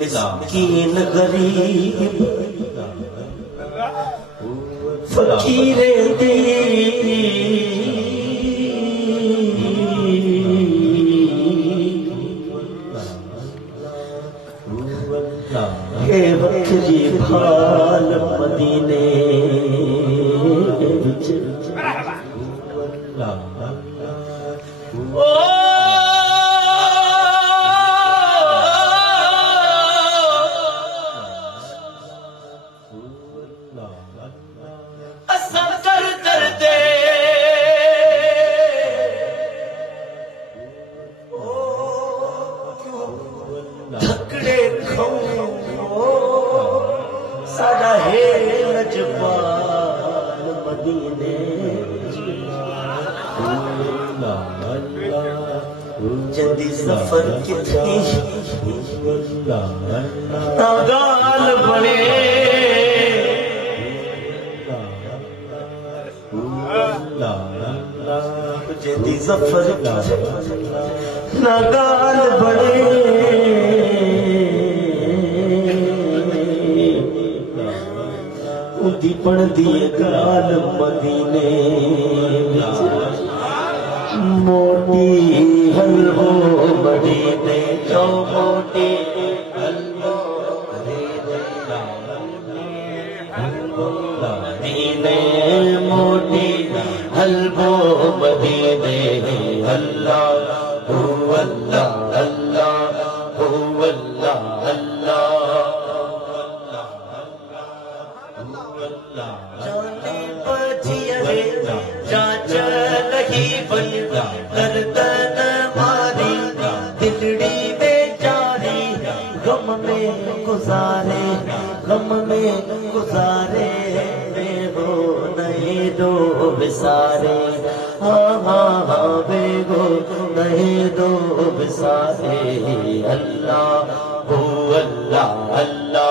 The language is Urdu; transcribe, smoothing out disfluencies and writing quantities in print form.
مسکین غریب فقیر اے وقت جی بھال مدینے وچ سارا ہے لجپال مدینے جدی سفر کتنی ناگال بڑے جدی سفر ناگال بڑے دی پڑ دی گال مدینے موٹی حلوہ مدینے جو موٹی حلوہ مدینے موٹی حلوہ مدینے اللہ ہو اللہ اللہ ہو اللہ اللہ جانے بچیا ہے چاچا نہیں بن گردن ماری دلڑی بیچاری غم میں گزارے بے ہو نہیں دو بسارے ہاں ہاں ہاں بے ہو نہیں دو بسارے اللہ ہو اللہ اللہ